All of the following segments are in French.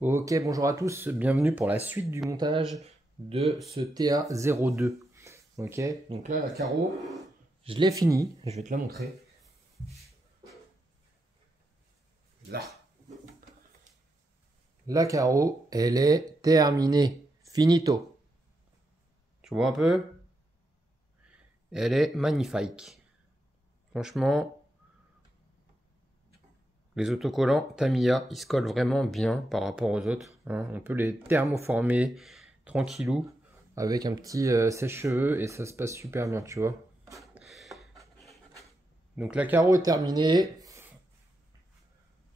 Ok, bonjour à tous, bienvenue pour la suite du montage de ce TA02. Ok, donc là la carreau, je l'ai fini, je vais te la montrer. Là, la carreau, elle est terminée, finito. Tu vois un peu? Elle est magnifique. Franchement, les autocollants Tamiya, ils se collent vraiment bien par rapport aux autres, hein. On peut les thermoformer tranquillou avec un petit sèche-cheveux et ça se passe super bien, tu vois. Donc la carreau est terminée.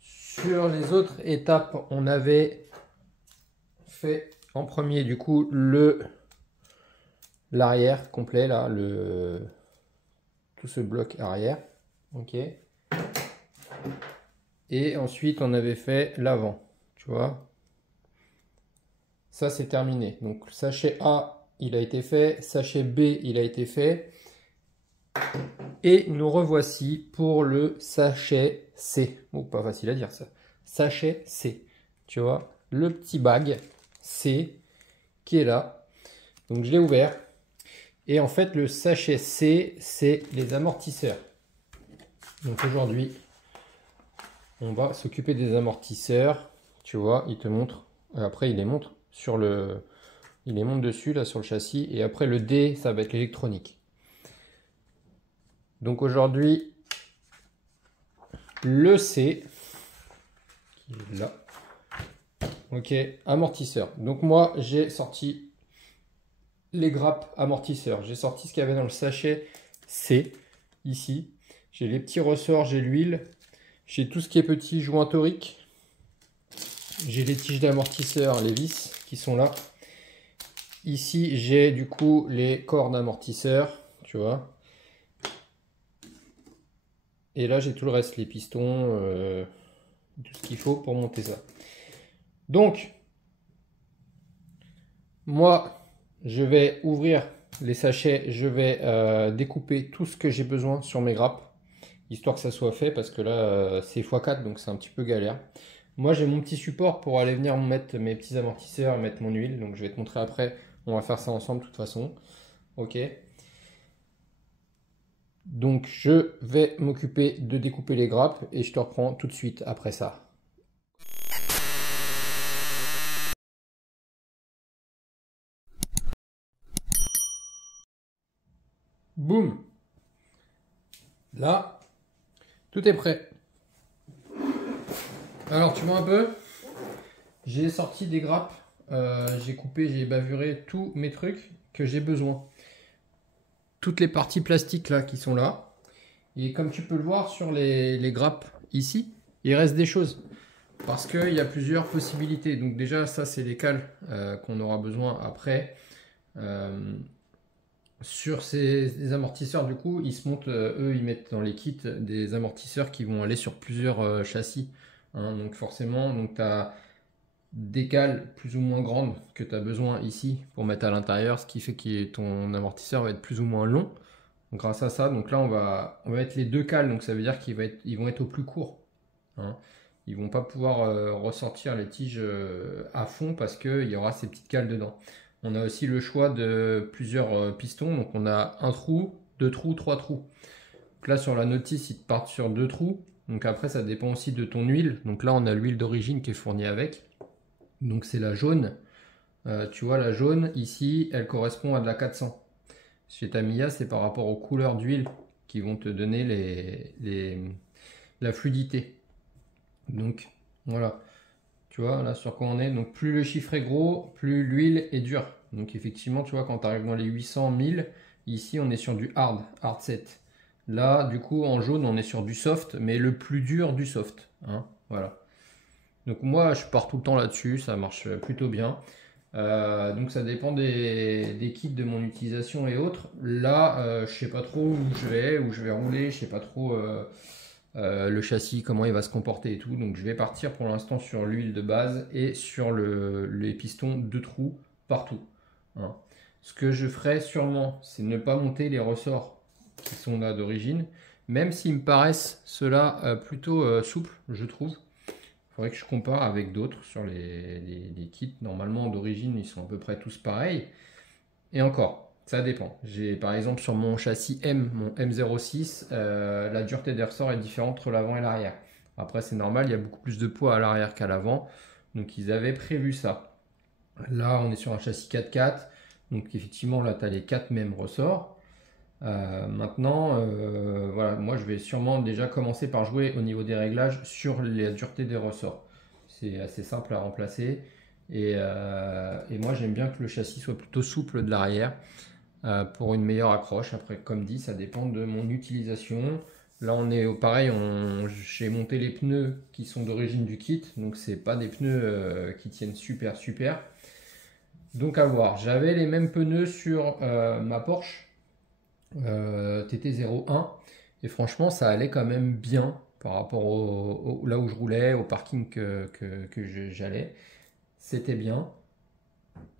Sur les autres étapes, on avait fait en premier du coup l'arrière complet là, tout ce bloc arrière. Ok. Et ensuite on avait fait l'avant. Tu vois. Ça c'est terminé. Donc sachet A il a été fait, sachet B il a été fait. Et nous revoici pour le sachet C. Oh, pas facile à dire ça. Sachet C. Tu vois, le petit bag C qui est là. Donc je l'ai ouvert. Et en fait, le sachet C, c'est les amortisseurs. Donc aujourd'hui, on va s'occuper des amortisseurs. Tu vois, il te montre. Après, il les montre sur le. Il les montre dessus, là, sur le châssis. Et après, le D, ça va être l'électronique. Donc aujourd'hui, le C, qui est là. Ok, amortisseur. Donc moi, j'ai sorti les grappes amortisseurs. J'ai sorti ce qu'il y avait dans le sachet C, ici. J'ai les petits ressorts, j'ai l'huile. J'ai tout ce qui est petit joint torique. J'ai les tiges d'amortisseur, les vis qui sont là. Ici, j'ai du coup les cordes d'amortisseur, tu vois. Et là, j'ai tout le reste, les pistons, tout ce qu'il faut pour monter ça. Donc, moi, je vais ouvrir les sachets, je vais découper tout ce que j'ai besoin sur mes grappes, histoire que ça soit fait, parce que là, c'est x4, donc c'est un petit peu galère. Moi, j'ai mon petit support pour aller venir mettre mes petits amortisseurs et mettre mon huile, donc je vais te montrer après. On va faire ça ensemble de toute façon. Ok. Donc je vais m'occuper de découper les grappes et je te reprends tout de suite après ça. Boum! Là, tout est prêt. Alors tu vois un peu? J'ai sorti des grappes, j'ai coupé, j'ai bavuré tous mes trucs que j'ai besoin. Toutes les parties plastiques là qui sont là. Et comme tu peux le voir sur les grappes ici, il reste des choses. Parce qu'il y a plusieurs possibilités. Donc déjà, ça c'est les cales qu'on aura besoin après. Sur ces amortisseurs, du coup, ils se montent, eux, ils mettent dans les kits des amortisseurs qui vont aller sur plusieurs châssis, hein. Donc forcément, tu as des cales plus ou moins grandes que tu as besoin ici pour mettre à l'intérieur, ce qui fait que ton amortisseur va être plus ou moins long. Donc, grâce à ça, donc là, on va mettre les deux cales, donc ça veut dire ils vont être au plus court, hein. Ils vont pas pouvoir ressortir les tiges à fond parce qu'il y aura ces petites cales dedans. On a aussi le choix de plusieurs pistons. Donc on a un trou, deux trous, trois trous. Donc là sur la notice, ils te partent sur deux trous. Donc après ça dépend aussi de ton huile. Donc là on a l'huile d'origine qui est fournie avec. Donc c'est la jaune. Tu vois la jaune ici, elle correspond à de la 400. Chez Tamiya, c'est par rapport aux couleurs d'huile qui vont te donner la fluidité. Donc voilà. Tu vois, là sur quoi on est. Donc plus le chiffre est gros, plus l'huile est dure. Donc effectivement, tu vois, quand tu arrives dans les 800, 1000, ici on est sur du hard set. Là, du coup, en jaune, on est sur du soft, mais le plus dur du soft, hein, voilà. Donc moi, je pars tout le temps là-dessus, ça marche plutôt bien. Donc ça dépend des kits de mon utilisation et autres. Là, je sais pas trop où je vais rouler, je sais pas trop le châssis, comment il va se comporter et tout. Donc je vais partir pour l'instant sur l'huile de base et sur les pistons de trous partout, hein. Ce que je ferai sûrement, c'est ne pas monter les ressorts qui sont là d'origine, même s'ils me paraissent ceux-là plutôt souples, je trouve. faudrait que je compare avec d'autres sur les kits. Normalement, d'origine, ils sont à peu près tous pareils. Et encore, ça dépend. J'ai par exemple sur mon châssis M, mon M06, la dureté des ressorts est différente entre l'avant et l'arrière. Après, c'est normal, il y a beaucoup plus de poids à l'arrière qu'à l'avant. Donc, ils avaient prévu ça. Là, on est sur un châssis 4x4. Donc, effectivement, là, tu as les 4 mêmes ressorts. Maintenant, voilà, moi je vais sûrement déjà commencer par jouer au niveau des réglages sur la dureté des ressorts. C'est assez simple à remplacer. Et moi j'aime bien que le châssis soit plutôt souple de l'arrière pour une meilleure accroche. Après, comme dit, ça dépend de mon utilisation. Là, on est au pareil, j'ai monté les pneus qui sont d'origine du kit, donc c'est pas des pneus qui tiennent super super. Donc à voir. J'avais les mêmes pneus sur ma Porsche. TT01 et franchement ça allait quand même bien par rapport là où je roulais, au parking que j'allais, c'était bien.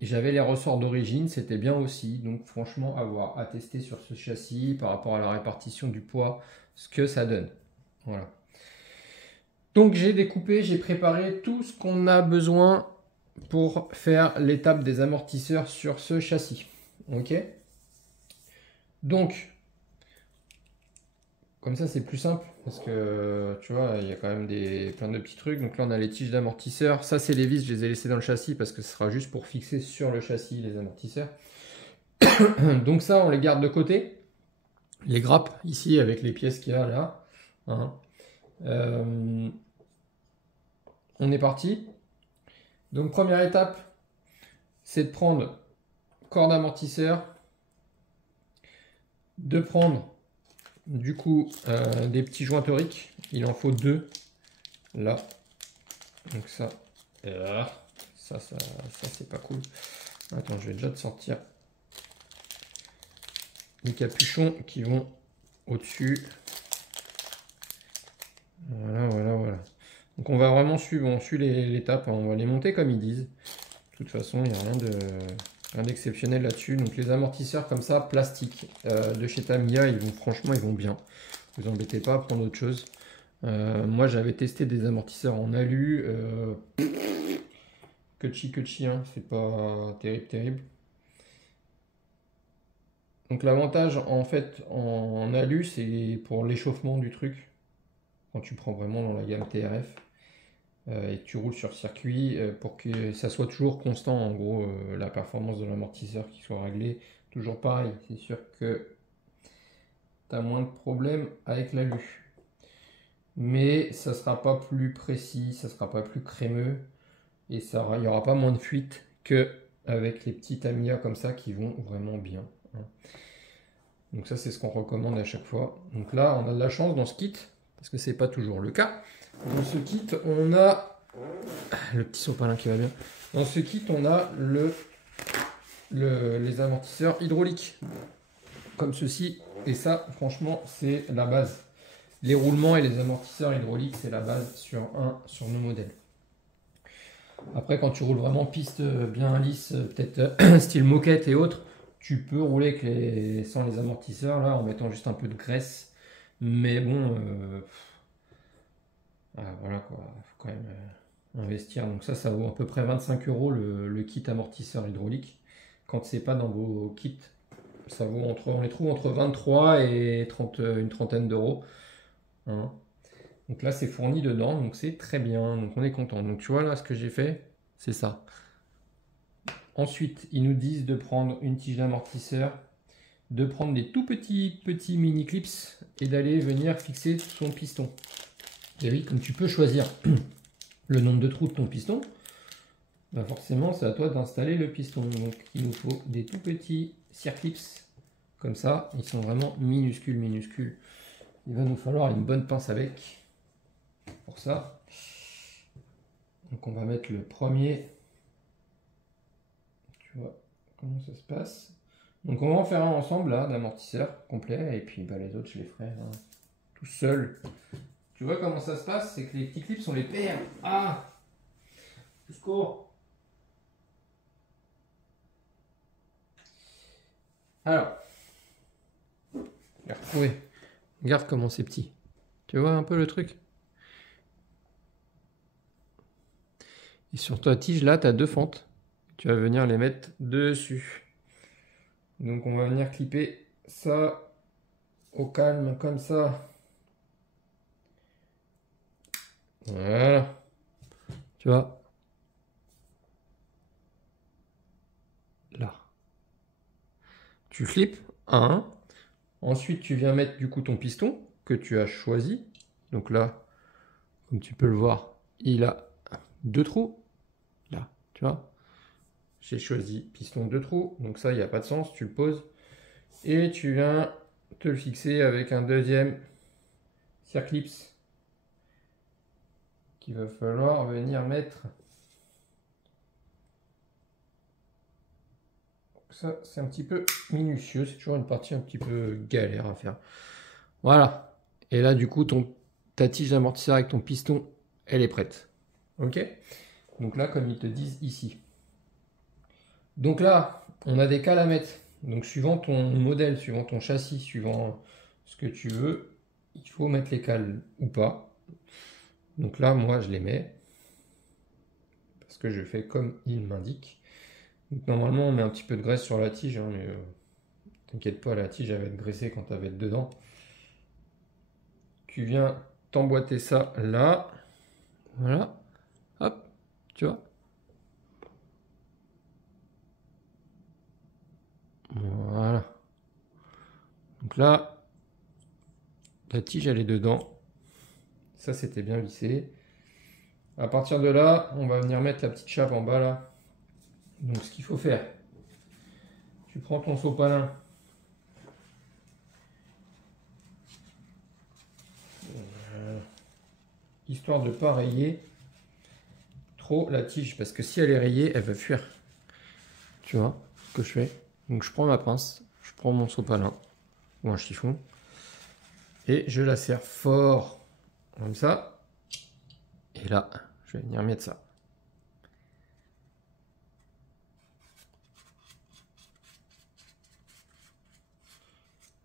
Et j'avais les ressorts d'origine, c'était bien aussi, donc franchement à voir, à tester sur ce châssis par rapport à la répartition du poids, ce que ça donne. Voilà. Donc j'ai découpé, j'ai préparé tout ce qu'on a besoin pour faire l'étape des amortisseurs sur ce châssis. Ok. Donc comme ça, c'est plus simple parce que tu vois, il y a quand même plein de petits trucs. Donc là, on a les tiges d'amortisseur. Ça, c'est les vis, je les ai laissées dans le châssis parce que ce sera juste pour fixer sur le châssis les amortisseurs. Donc ça, on les garde de côté. Les grappes ici avec les pièces qu'il y a là. Hein. On est parti. Donc première étape, c'est de prendre corde amortisseur, de prendre du coup des petits joints toriques. Il en faut 2 là. Donc ça c'est pas cool. Attends, je vais déjà te sortir les capuchons qui vont au-dessus. Voilà. Donc on va vraiment suivre, on suit l'étape, hein, on va les monter comme ils disent. De toute façon, il n'y a rien d'exceptionnel là-dessus. Donc les amortisseurs comme ça, plastique, de chez Tamiya, franchement, ils vont bien. Vous embêtez pas à prendre autre chose. Moi, j'avais testé des amortisseurs en alu. Kutchi, hein, c'est pas terrible. Donc l'avantage en fait en alu, c'est pour l'échauffement du truc. Quand tu prends vraiment dans la gamme TRF et que tu roules sur circuit, pour que ça soit toujours constant, en gros, la performance de l'amortisseur qui soit réglée. Toujours pareil, c'est sûr que tu as moins de problèmes avec l'alu. Mais ça sera pas plus précis, ça sera pas plus crémeux. Et il n'y aura pas moins de fuite que avec les petits Tamiya comme ça qui vont vraiment bien. Hein. Donc ça c'est ce qu'on recommande à chaque fois. Donc là on a de la chance dans ce kit, parce que c'est pas toujours le cas. Dans ce kit on a le petit sopalin qui va bien. Dans ce kit on a les amortisseurs hydrauliques comme ceci. Et ça franchement c'est la base. Les roulements et les amortisseurs hydrauliques c'est la base sur nos modèles. Après, quand tu roules vraiment piste bien lisse, peut-être style moquette et autres, tu peux rouler sans les amortisseurs là, en mettant juste un peu de graisse. Mais bon, voilà quoi, faut quand même investir. Donc ça vaut à peu près 25 € le kit amortisseur hydraulique. Quand c'est pas dans vos kits, on les trouve entre 23 et 30, une trentaine d'euros. Hein. Donc là, c'est fourni dedans, donc c'est très bien. Donc on est content. Donc tu vois là, ce que j'ai fait, c'est ça. Ensuite, ils nous disent de prendre une tige d'amortisseur, de prendre des tout petits mini clips et d'aller venir fixer son piston. Et oui, comme tu peux choisir le nombre de trous de ton piston, bah forcément, c'est à toi d'installer le piston. Donc il nous faut des tout petits circlips comme ça. Ils sont vraiment minuscules. Il va nous falloir une bonne pince avec. Pour ça. Donc on va mettre le premier. Tu vois comment ça se passe. Donc on va en faire un ensemble là, d'amortisseur complet. Et puis bah, les autres je les ferai tout seul. Tu vois comment ça se passe? C'est que les petits clips on les perd. Ah! Au secours! Alors. J'ai retrouvé. Regarde comment c'est petit. Tu vois un peu le truc? Et sur ta tige, là, tu as deux fentes. Tu vas venir les mettre dessus. Donc on va venir clipper ça au calme, comme ça. Voilà. Tu vois? Là. Tu clips un. Ensuite, tu viens mettre du coup ton piston que tu as choisi. Donc là, comme tu peux le voir, il a deux trous. Là, tu vois? J'ai choisi piston deux trous. Donc ça, il n'y a pas de sens. Tu le poses. Et tu viens te le fixer avec un deuxième circlips qu'il va falloir venir mettre. Ça, c'est un petit peu minutieux. C'est toujours une partie un petit peu galère à faire. Voilà. Et là, du coup, ta tige d'amortisseur avec ton piston, elle est prête. Ok? Donc là, comme ils te disent ici. Donc là, on a des cales à mettre. Donc suivant ton modèle, suivant ton châssis, suivant ce que tu veux, il faut mettre les cales ou pas. Donc là, moi, je les mets. Parce que je fais comme il m'indique. Donc normalement, on met un petit peu de graisse sur la tige. Hein, mais t'inquiète pas, la tige, elle va être graissée quand elle va être dedans. Tu viens t'emboîter ça là. Voilà. Hop. Tu vois. Voilà. Donc là, la tige, elle est dedans. Ça, c'était bien vissé. À partir de là, on va venir mettre la petite chape en bas là. Donc ce qu'il faut faire, tu prends ton sopalin. Histoire de ne pas rayer trop la tige. Parce que si elle est rayée, elle va fuir. Tu vois ce que je fais? Donc je prends ma pince, je prends mon sopalin ou un chiffon. Et je la serre fort. Comme ça. Et là, je vais venir mettre ça.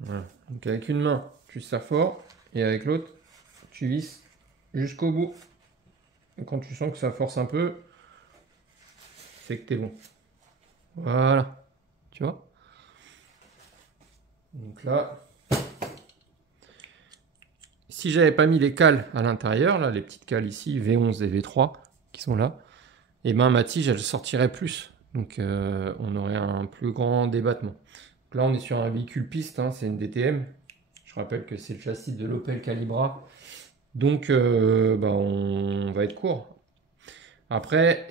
Voilà. Donc avec une main, tu serres fort. Et avec l'autre, tu visses jusqu'au bout. Et quand tu sens que ça force un peu, c'est que t'es bon. Voilà. Tu vois? Donc là, si j'avais pas mis les cales à l'intérieur, là, les petites cales ici, V11 et V3, qui sont là, et ben ma tige, elle sortirait plus. Donc on aurait un plus grand débattement. Donc là, on est sur un véhicule piste, hein, c'est une DTM. Je rappelle que c'est le châssis de l'Opel Calibra. Donc bah, on va être court. Après,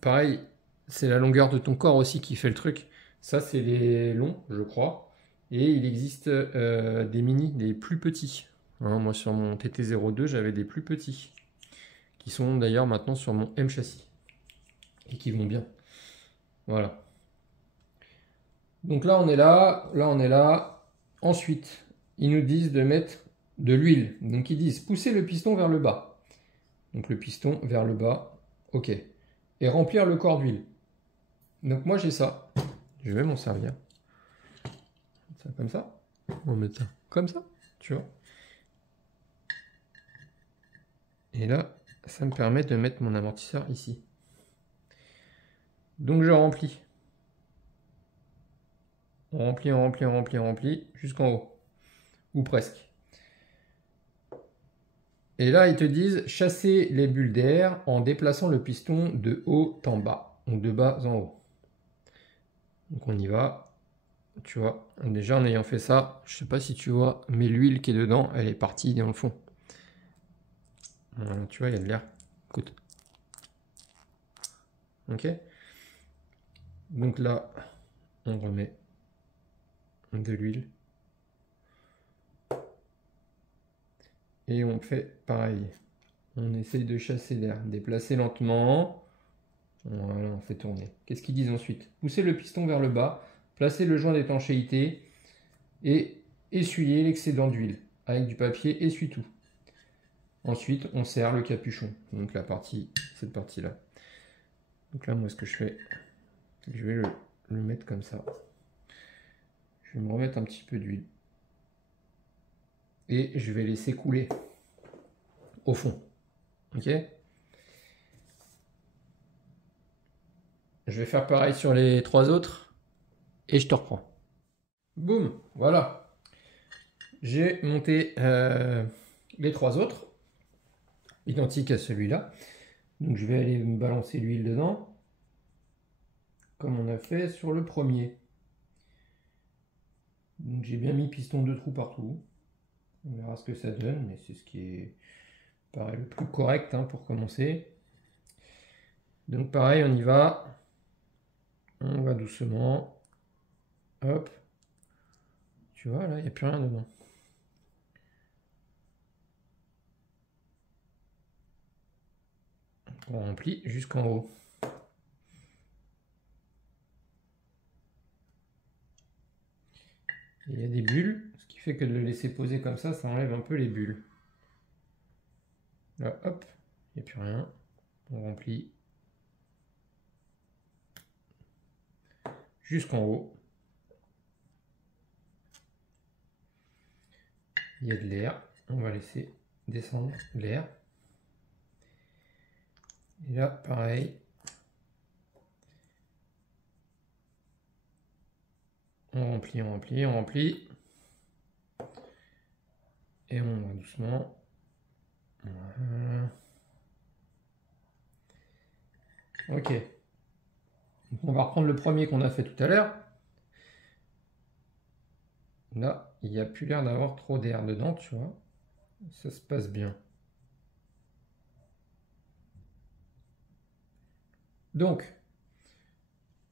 pareil, c'est la longueur de ton corps aussi qui fait le truc. Ça, c'est les longs, je crois. Et il existe des mini, des plus petits. Hein, moi, sur mon TT02, j'avais des plus petits. Qui sont d'ailleurs maintenant sur mon M châssis. Et qui vont bien. Voilà. Donc là, on est là. Là, on est là. Ensuite, ils nous disent de mettre de l'huile. Donc, ils disent pousser le piston vers le bas. Donc, le piston vers le bas. OK. Et remplir le corps d'huile. Donc moi j'ai ça. Je vais m'en servir. Ça comme ça. On va mettre ça comme ça, tu vois. Et là, ça me permet de mettre mon amortisseur ici. Donc je remplis. On remplit, on remplit, on remplit, on remplit, jusqu'en haut. Ou presque. Et là, ils te disent chasser les bulles d'air en déplaçant le piston de haut en bas. Donc de bas en haut. Donc on y va. Tu vois, déjà en ayant fait ça, je sais pas si tu vois, mais l'huile qui est dedans, elle est partie dans le fond. Voilà, tu vois, il y a de l'air. Écoute. Ok. Donc là, on remet de l'huile. Et on fait pareil. On essaye de chasser l'air. Déplacer lentement. Voilà, on fait tourner. Qu'est-ce qu'ils disent ensuite? Pousser le piston vers le bas. Placer le joint d'étanchéité. Et essuyer l'excédent d'huile. Avec du papier essuie-tout. Ensuite, on serre le capuchon. Donc la partie, cette partie-là. Donc là, moi, ce que je fais, je vais le mettre comme ça. Je vais me remettre un petit peu d'huile. Et je vais laisser couler au fond. Ok? je vais faire pareil sur les 3 autres et je te reprends. Boum, voilà. J'ai monté les 3 autres, identiques à celui-là. Donc je vais aller me balancer l'huile dedans, comme on a fait sur le premier. Donc j'ai bien mis piston de trous partout. On verra ce que ça donne, mais c'est ce qui est pareil, le plus correct hein, pour commencer. Donc pareil, on y va. On va doucement. Hop. Tu vois, là, il n'y a plus rien dedans. On remplit jusqu'en haut. Il y a des bulles, ce qui fait que de le laisser poser comme ça enlève un peu les bulles. Là, hop, il n'y a plus rien. On remplit jusqu'en haut. Il y a de l'air. On va laisser descendre l'air. Et là, pareil. On remplit, on remplit, on remplit. Et on va doucement. Voilà. Ok. Donc on va reprendre le premier qu'on a fait tout à l'heure. Là, il n'y a plus l'air d'avoir trop d'air dedans, tu vois. Ça se passe bien. Donc,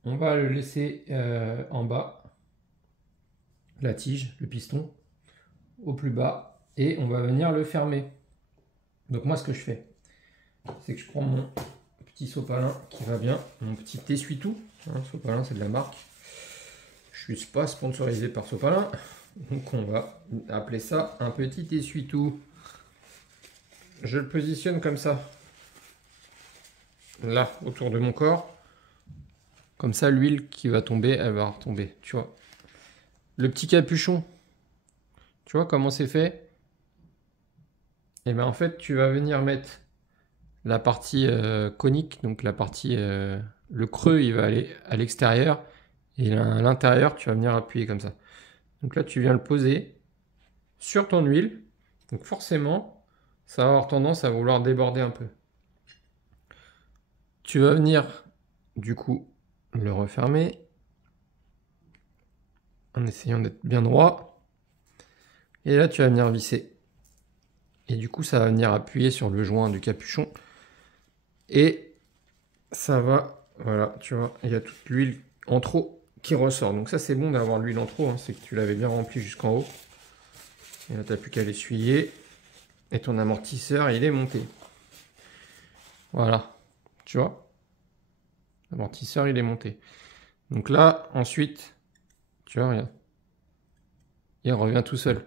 on va le laisser en bas, la tige, le piston, au plus bas, et on va venir le fermer. Donc moi, ce que je fais, c'est que je prends mon petit sopalin qui va bien, mon petit essuie-tout. Hein, Sopalin, c'est de la marque. Je ne suis pas sponsorisé par Sopalin, donc on va appeler ça un petit essuie-tout. Je le positionne comme ça, là, autour de mon corps. Comme ça, l'huile qui va tomber, elle va retomber, tu vois. Le petit capuchon, tu vois comment c'est fait? Et bien en fait, tu vas venir mettre la partie conique, donc la partie, le creux, il va aller à l'extérieur. Et à l'intérieur, tu vas venir appuyer comme ça. Donc là, tu viens le poser sur ton huile. Donc forcément, ça va avoir tendance à vouloir déborder un peu. Tu vas venir, du coup, le refermer en essayant d'être bien droit. Et là, tu vas venir visser. Et du coup, ça va venir appuyer sur le joint du capuchon. Et ça va, voilà, tu vois, il y a toute l'huile en trop qui ressort. Donc ça, c'est bon d'avoir l'huile en trop, hein, c'est que tu l'avais bien rempli jusqu'en haut. Et là, tu n'as plus qu'à l'essuyer. Et ton amortisseur, il est monté. Voilà, tu vois. L'amortisseur, il est monté. Donc là, ensuite, tu vois, regarde. Il revient tout seul.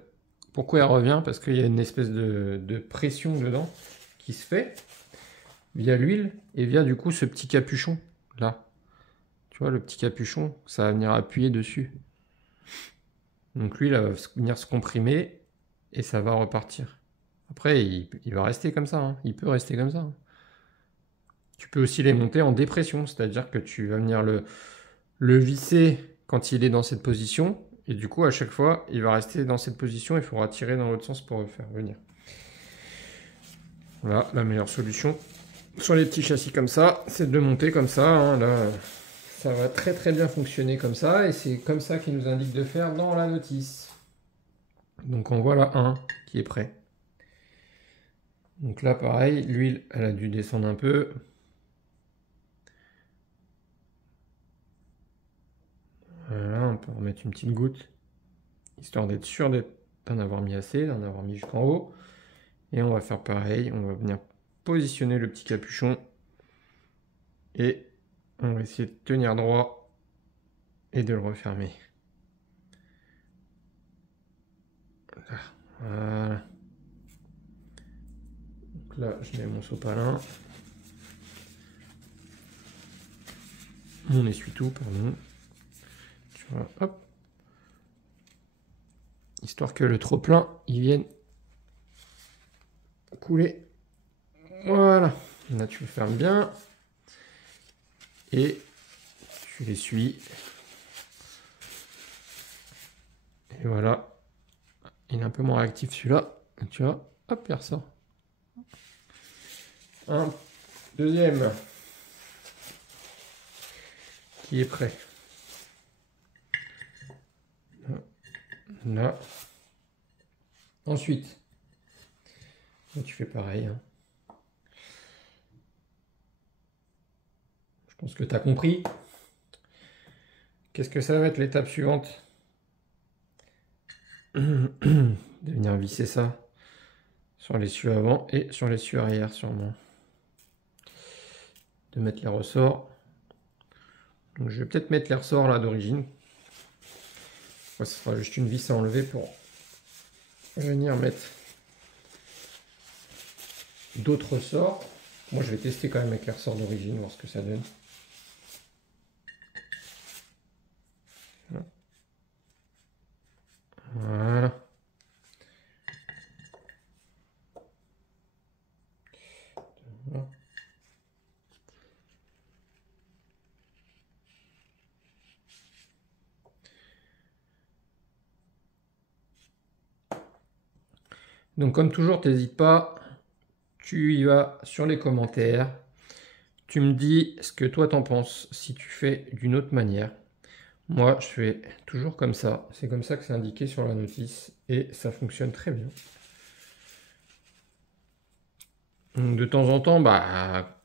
Pourquoi il revient? Parce qu'il y a une espèce de pression dedans qui se fait via l'huile et via du coup ce petit capuchon là. Tu vois, le petit capuchon, ça va venir appuyer dessus. Donc l'huile va venir se comprimer et ça va repartir. Après, il va rester comme ça. Hein. Il peut rester comme ça. Hein. Tu peux aussi les monter en dépression, c'est-à-dire que tu vas venir le visser quand il est dans cette position. Et du coup, à chaque fois, il va rester dans cette position. Il faudra tirer dans l'autre sens pour le faire venir. Voilà, la meilleure solution. Sur les petits châssis comme ça, c'est de monter comme ça. Hein, là, ça va très très bien fonctionner comme ça. Et c'est comme ça qu'il nous indique de faire dans la notice. Donc en voilà un qui est prêt. Donc là, pareil, l'huile, elle a dû descendre un peu. Voilà, on peut remettre une petite goutte, histoire d'être sûr d'en avoir mis assez, d'en avoir mis jusqu'en haut. Et on va faire pareil, on va venir positionner le petit capuchon. Et on va essayer de tenir droit et de le refermer. Voilà. Donc là, je mets mon sopalin. Mon essuie-tout, pardon. Tu vois, hop. Histoire que le trop-plein, il vienne couler. Voilà. Là, tu le fermes bien. Et Tu les suis. Et voilà. Il est un peu moins réactif celui-là. Tu vois, hop, il ressort. Un deuxième qui est prêt. Là. Ensuite, tu fais pareil. Hein. Je pense que tu as compris. Qu'est-ce que ça va être l'étape suivante? De venir visser ça sur l'essieu avant et sur l'essieu arrière sûrement. De mettre les ressorts. Donc je vais peut-être mettre les ressorts là d'origine. Ce sera juste une vis à enlever pour venir mettre d'autres ressorts. Moi je vais tester quand même avec les ressorts d'origine, voir ce que ça donne. Voilà. Voilà. Donc comme toujours, t'hésites pas, tu y vas sur les commentaires, tu me dis ce que toi t'en penses, si tu fais d'une autre manière. Moi, je fais toujours comme ça, c'est comme ça que c'est indiqué sur la notice, et ça fonctionne très bien. Donc de temps en temps, bah,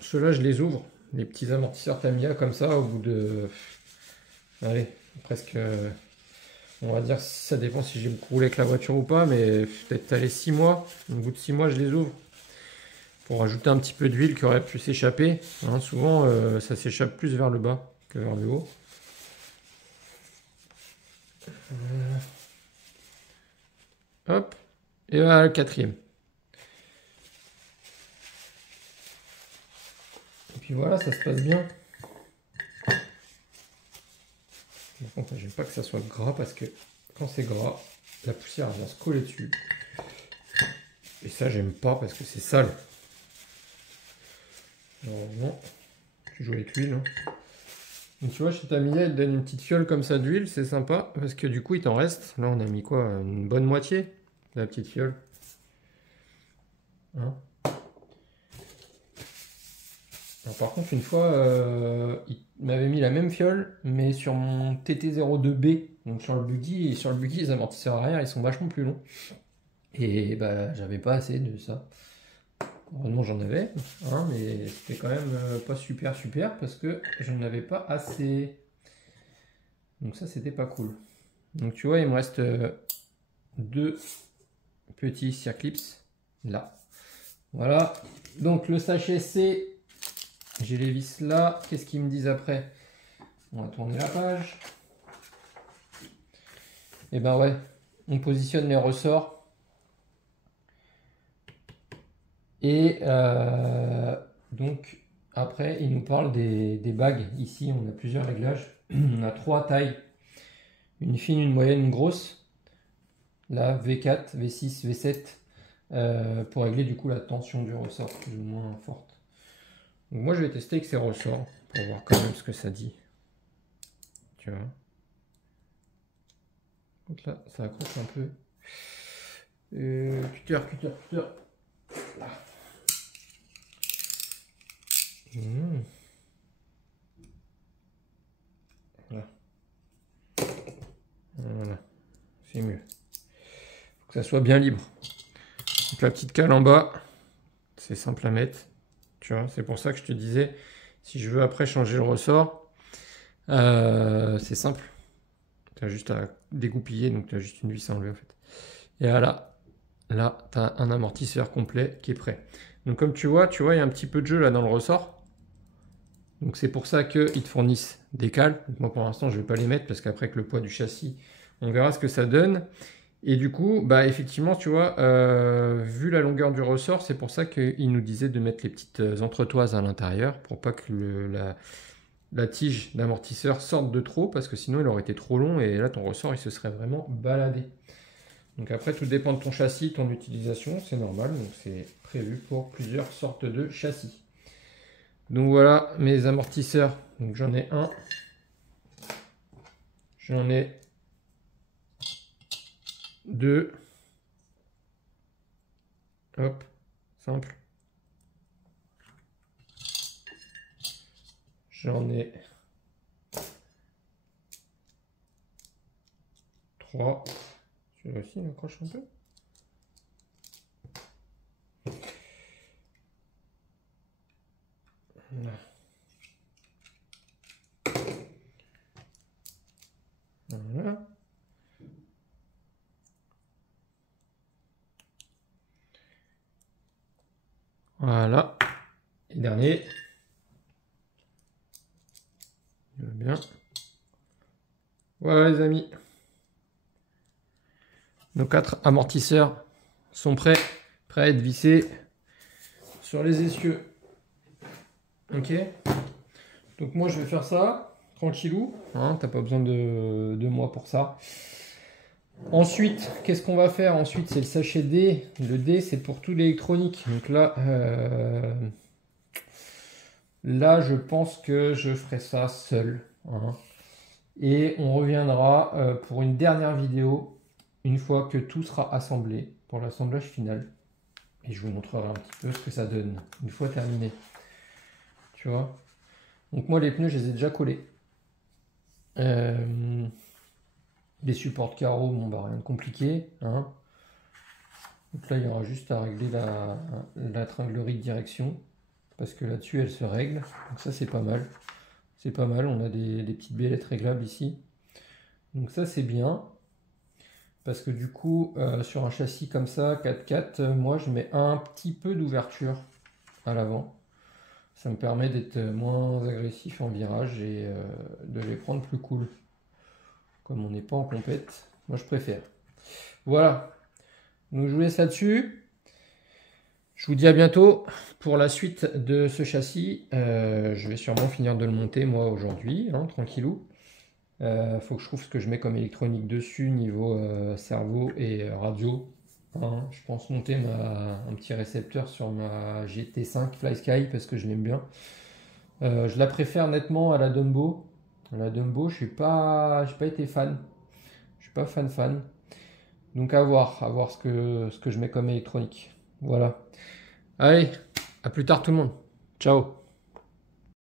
ceux-là je les ouvre, les petits amortisseurs Tamiya comme ça, au bout de, allez, presque... On va dire, ça dépend si j'ai beaucoup roulé avec la voiture ou pas, mais peut-être aller 6 mois. Au bout de 6 mois, je les ouvre pour ajouter un petit peu d'huile qui aurait pu s'échapper. Hein, souvent, ça s'échappe plus vers le bas que vers le haut. Hop, et voilà le quatrième. Et puis voilà, ça se passe bien. Par contre, j'aime pas que ça soit gras parce que quand c'est gras, la poussière vient se coller dessus. Et ça, j'aime pas parce que c'est sale. Normalement, tu joues avec l'huile. Hein. Donc tu vois, chez Tamiya, il te donne une petite fiole comme ça d'huile, c'est sympa parce que du coup, il t'en reste. Là, on a mis quoi? Une bonne moitié de la petite fiole. Hein? Alors, par contre, une fois, il m'avait mis la même fiole, mais sur mon TT02B, donc sur le buggy, et sur le buggy, les amortisseurs arrière, ils sont vachement plus longs. Et bah, j'avais pas assez de ça. Heureusement, j'en avais, hein, mais c'était quand même pas super parce que je n'en avais pas assez. Donc ça, c'était pas cool. Donc tu vois, il me reste deux petits circlips là. Voilà. Donc le sachet C. J'ai les vis là. Qu'est-ce qu'ils me disent après? On va tourner la page. Et ben ouais, on positionne les ressorts. Et donc après, il nous parle des bagues. Ici, on a plusieurs réglages. On a 3 tailles. Une fine, une moyenne, une grosse. Là, V4, V6, V7. Pour régler du coup la tension du ressort, plus ou moins forte. Donc moi je vais tester avec ces ressorts pour voir quand même ce que ça dit. Tu vois. Donc là, ça accroche un peu. Cutter. Là. Voilà. C'est mieux. Faut que ça soit bien libre. Donc la petite cale en bas, c'est simple à mettre. Tu vois, c'est pour ça que je te disais, si je veux après changer le ressort, c'est simple. Tu as juste à dégoupiller, donc tu as juste une vis à enlever en fait. Et voilà, là, tu as un amortisseur complet qui est prêt. Donc comme tu vois, il y a un petit peu de jeu là dans le ressort. Donc c'est pour ça qu'ils te fournissent des cales. Donc moi pour l'instant, je ne vais pas les mettre parce qu'après avec le poids du châssis, on verra ce que ça donne. Et du coup, bah effectivement, tu vois, vu la longueur du ressort, c'est pour ça qu'il nous disait de mettre les petites entretoises à l'intérieur pour pas que la tige d'amortisseur sorte de trop, parce que sinon il aurait été trop long et là ton ressort il se serait vraiment baladé. Donc après, tout dépend de ton châssis, ton utilisation, c'est normal, donc c'est prévu pour plusieurs sortes de châssis. Donc voilà mes amortisseurs Donc j'en ai un. J'en ai deux. Hop, simple. J'en ai 3. Celui-là aussi, il accroche un peu. Voilà. Voilà. Et dernier. Il va bien. Voilà les amis. Nos 4 amortisseurs sont prêts à être vissés sur les essieux. Ok. Donc moi je vais faire ça tranquillou. Hein, t'as pas besoin de moi pour ça. Ensuite, qu'est-ce qu'on va faire? Ensuite, c'est le sachet D. Le D, c'est pour tout l'électronique. Donc là, je pense que je ferai ça seul. Hein. Et on reviendra pour une dernière vidéo une fois que tout sera assemblé pour l'assemblage final. Et je vous montrerai un petit peu ce que ça donne une fois terminé. Tu vois? Donc moi, les pneus, je les ai déjà collés. Les supports de carreaux, bon bah rien de compliqué. Hein. Donc là, il y aura juste à régler la tringlerie de direction. Parce que là-dessus, elle se règle. Donc ça, c'est pas mal. C'est pas mal, on a des petites bellettes réglables ici. Donc ça, c'est bien. Parce que du coup, sur un châssis comme ça, 4x4, moi, je mets un petit peu d'ouverture à l'avant. Ça me permet d'être moins agressif en virage et de les prendre plus cool. Comme on n'est pas en compète, moi je préfère. Voilà. Donc je vous laisse là-dessus. Je vous dis à bientôt pour la suite de ce châssis. Je vais sûrement finir de le monter moi aujourd'hui, hein, tranquillou. Faut que je trouve ce que je mets comme électronique dessus, niveau cerveau et radio. Hein. Je pense monter un petit récepteur sur ma GT5 FlySky parce que je l'aime bien. Je la préfère nettement à la Dumbo. La Dumbo, j'ai pas été fan. Je suis pas fan. Donc à voir ce que je mets comme électronique. Voilà. Allez, à plus tard tout le monde. Ciao.